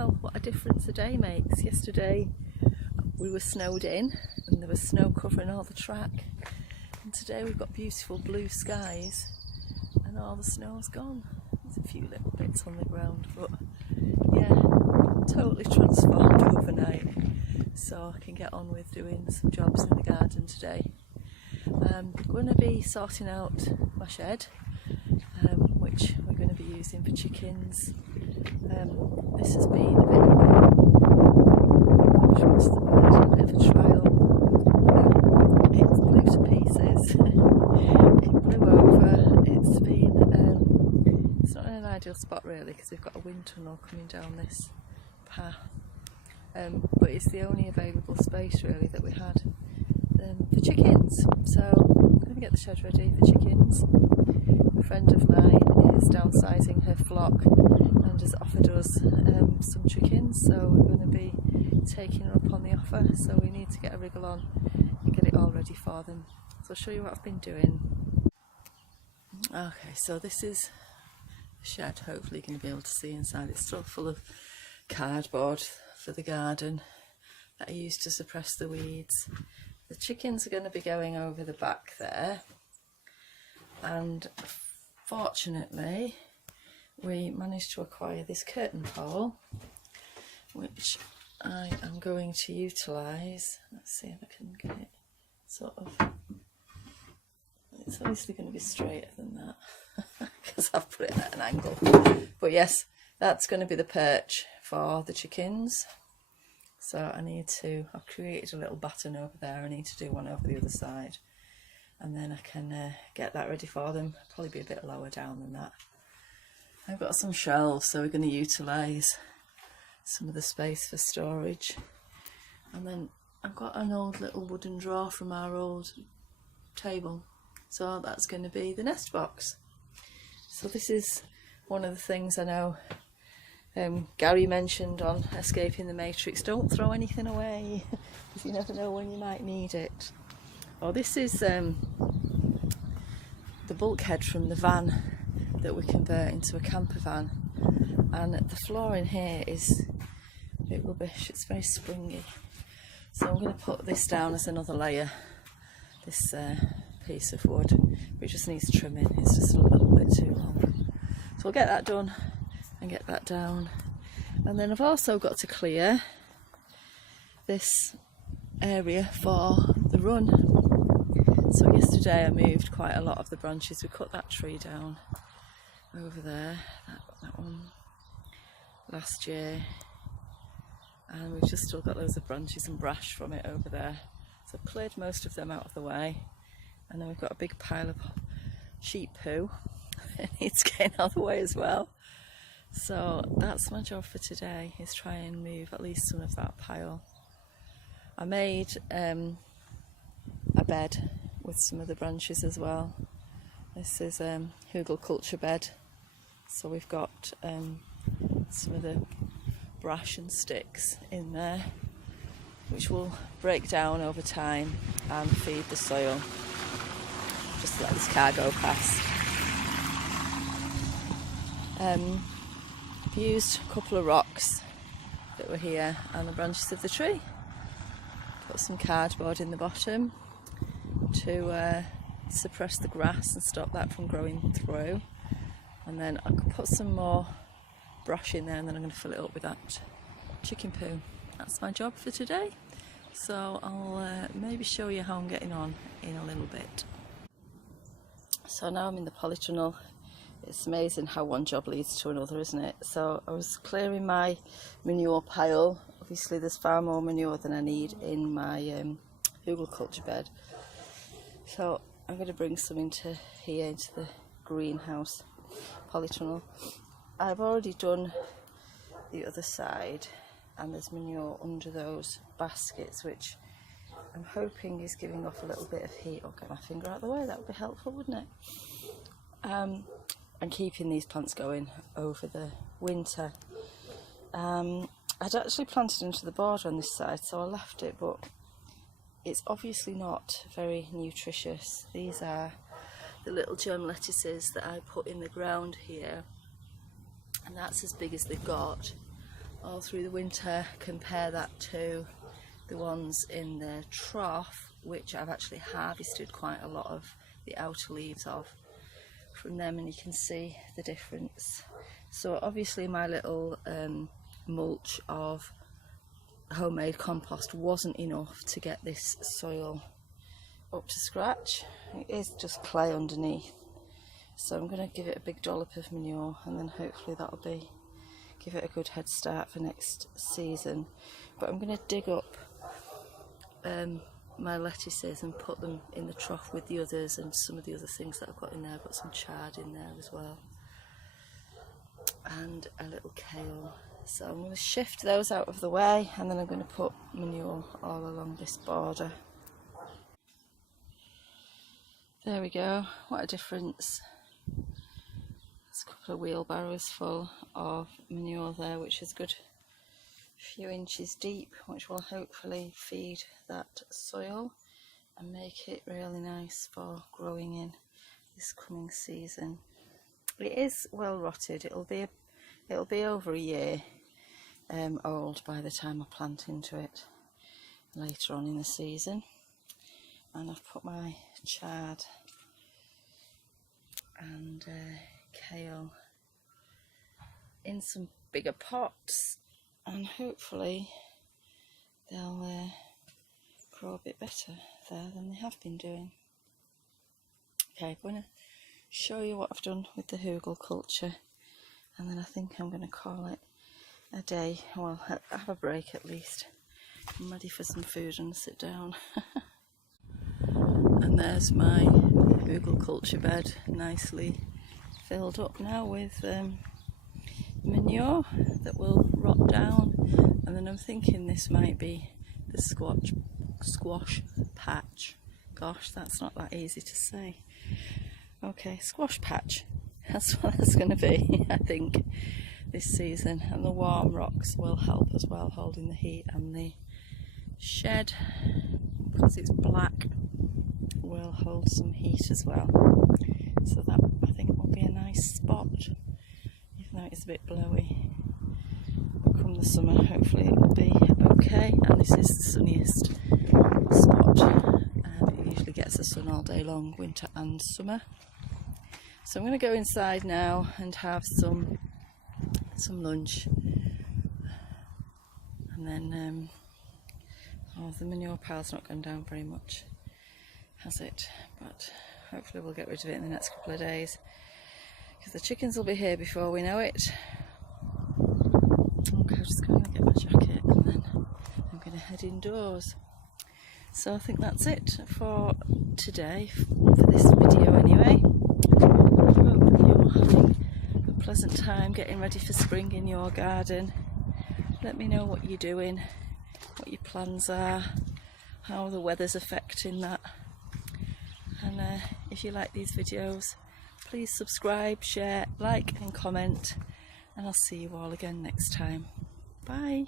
well, what a difference a day makes. Yesterday we were snowed in and there was snow covering all the track, and today we've got beautiful blue skies and all the snow's gone. There's a few little bits on the ground, but yeah, totally transformed overnight, so I can get on with doing some jobs in the garden today. I'm going to be sorting out my shed, which we're going to be using for chickens. This has been a bit of a trial. It blew to pieces. It blew over. It's not in an ideal spot really, because we've got a wind tunnel coming down this path, but it's the only available space really that we had for chickens. So I'm going to get the shed ready for chickens. A friend of mine is downsizing her flock and has offered us some chickens, so we're going to be taking her up on the offer, so we need to get a wriggle on and get it all ready for them. So I'll show you what I've been doing. Okay, so this is the shed, hopefully you're going to be able to see inside. It's still full of cardboard for the garden that I used to suppress the weeds. The chickens are going to be going over the back there, and fortunately we managed to acquire this curtain pole, which I am going to utilise. Let's see if I can get it sort of, it's obviously going to be straighter than that because I've put it at an angle, but yes, that's going to be the perch for the chickens. So I've created a little batten over there. I need to do one over the other side, and then I can get that ready for them. Probably be a bit lower down than that. I've got some shelves, so we're going to utilise some of the space for storage. And then I've got an old little wooden drawer from our old table, so that's going to be the nest box. So this is one of the things I know Gary mentioned on Escaping the Matrix. Don't throw anything away because you never know when you might need it. Oh, this is the bulkhead from the van that we convert into a camper van, and the floor in here is a bit rubbish. It's very springy, so I'm going to put this down as another layer. This piece of wood, which just needs trimming. It's just a little bit too long, so we'll get that done and get that down. And then I've also got to clear this area for the run. So yesterday I moved quite a lot of the branches. We cut that tree down over there, that one, last year, and we've just still got loads of branches and brash from it over there. So I've cleared most of them out of the way, and then we've got a big pile of sheep poo. It needs getting out of the way as well. So that's my job for today, is try and move at least some of that pile. I made a bed with some of the branches as well. This is hugelkultur bed, so we've got some of the brash and sticks in there, which will break down over time and feed the soil. Just let this car go past. I've used a couple of rocks that were here and the branches of the tree. Put some cardboard in the bottom to suppress the grass and stop that from growing through, and then I could put some more brush in there, and then I'm going to fill it up with that chicken poo. That's my job for today, so I'll maybe show you how I'm getting on in a little bit. So now I'm in the Polytunnel. It's amazing how one job leads to another, isn't it? So I was clearing my manure pile. Obviously there's far more manure than I need in my hugelkultur bed, so I'm going to bring some into here, into the greenhouse Polytunnel. I've already done the other side, and there's manure under those baskets, which I'm hoping is giving off a little bit of heat. I'll get my finger out of the way, that would be helpful, wouldn't it? And keeping these plants going over the winter. I'd actually planted into the border on this side, so I left it, but it's obviously not very nutritious. These are the little germ lettuces that I put in the ground here, and that's as big as they've got. all through the winter. Compare that to the ones in the trough, which I've actually harvested quite a lot of the outer leaves of from them, and you can see the difference. So obviously my little mulch of homemade compost wasn't enough to get this soil up to scratch. It is just clay underneath, so I'm going to give it a big dollop of manure, and then hopefully that'll give it a good head start for next season. But I'm going to dig up my lettuces and put them in the trough with the others, and some of the other things that I've got in there. I've got some chard in there as well, and a little kale. So I'm going to shift those out of the way, and then I'm going to put manure all along this border. There we go, what a difference. There's a couple of wheelbarrows full of manure there, which is good few inches deep, which will hopefully feed that soil and make it really nice for growing in this coming season. It is well rotted. It'll be over a year old by the time I plant into it later on in the season. And I've put my chard and kale in some bigger pots, and hopefully they'll grow a bit better there than they have been doing. Okay, I'm going to show you what I've done with the hugelkultur, and then I think I'm going to call it a day. Well, have a break at least. I'm ready for some food and sit down. And there's my hugelkultur bed, nicely filled up now with manure that will rot down. And then I'm thinking this might be the squash patch. Gosh, that's not that easy to say. Okay, squash patch. That's what that's going to be, I think, this season. And the warm rocks will help as well, holding the heat, and the shed, because it's black, will hold some heat as well. So that, I think, will be a nice spot, even though it's a bit blowy. Come the summer, hopefully it will be okay. And this is the sunniest spot. It usually gets the sun all day long, winter and summer. So I'm going to go inside now and have some lunch, and then the manure pile's not gone down very much, has it? But hopefully we'll get rid of it in the next couple of days, because the chickens will be here before we know it. Okay, I'm just going to get my jacket, and then I'm going to head indoors. So I think that's it for today, for this video anyway. I hope you're having a pleasant time getting ready for spring in your garden. Let me know what you're doing, what your plans are, how the weather's affecting that. And if you like these videos, please subscribe, share, like and comment, and I'll see you all again next time. Bye!